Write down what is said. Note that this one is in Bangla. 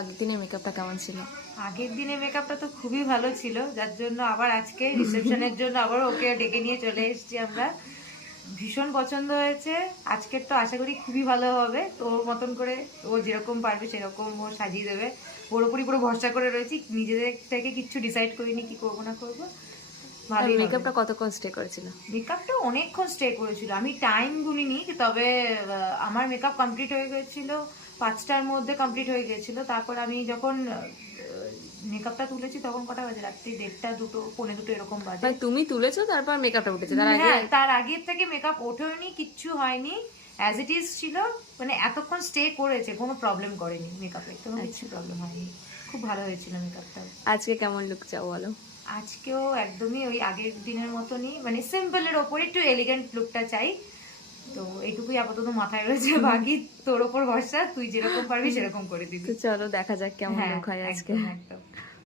আগের দিনের মেকআপটা কেমন ছিল? আগের দিনে মেকআপটা তো খুবই ভালো ছিল, যার জন্য আবার আজকে রিসেপশনের জন্য আবার ওকে ডেকে নিয়ে চলে এসেছি আমরা। ভীষণ পছন্দ হয়েছে। আজকের তো আশা করি খুবই ভালো হবে। তো ওর মতন করে ও যেরকম পারবে সেরকম ও সাজিয়ে দেবে। ওর উপরই পুরো ভরসা করে রয়েছি, নিজেদের থেকে কিচ্ছু ডিসাইড করিনি কি করবো না করবো। আর ভালোই হবে। মেকআপটা কতক্ষণ স্টে করেছিল? মেকআপটা অনেকক্ষণ স্টে করেছিল, আমি টাইম গুনিনি, তবে আমার মেকআপ কমপ্লিট হয়ে গেছিল 5টার মধ্যে কমপ্লিট হয়ে গেছিল। তারপর আমি যখন মেকআপটা তুলেছি তখন কটা বাজে, রাত্রি 1:30 2 পৌনে 2 এরকম বাজে। মানে তুমি তুলেছো তারপর মেকআপটা উঠেছে, তার আগে? হ্যাঁ, তার আগের থেকে মেকআপ ওঠেনি, কিচ্ছু হয়নি, অ্যাজ ইট ইজ ছিল। মানে এতক্ষণ স্টে করেছে, কোনো প্রবলেম করেনি মেকআপে, কোনো কিছু প্রবলেম হয়নি। খুব ভালো হয়েছিল মেকআপটা। আজকে কেমন লুক চাও বলো? আজকেও একদমই ওই আগের দিনের মতনই, মানে সিম্পলের ওপর একটু এলিগেন্ট লুকটা চাই। তো এইটুকুই আপাতত মাথায় রয়েছে, বাকি তোর ওপর ভরসা, তুই যেরকম পারবি সেরকম করে দিবি। তো চলো দেখা যাক কেমন হ্যাঁ, লুক হয় আজকে। একদম একদম।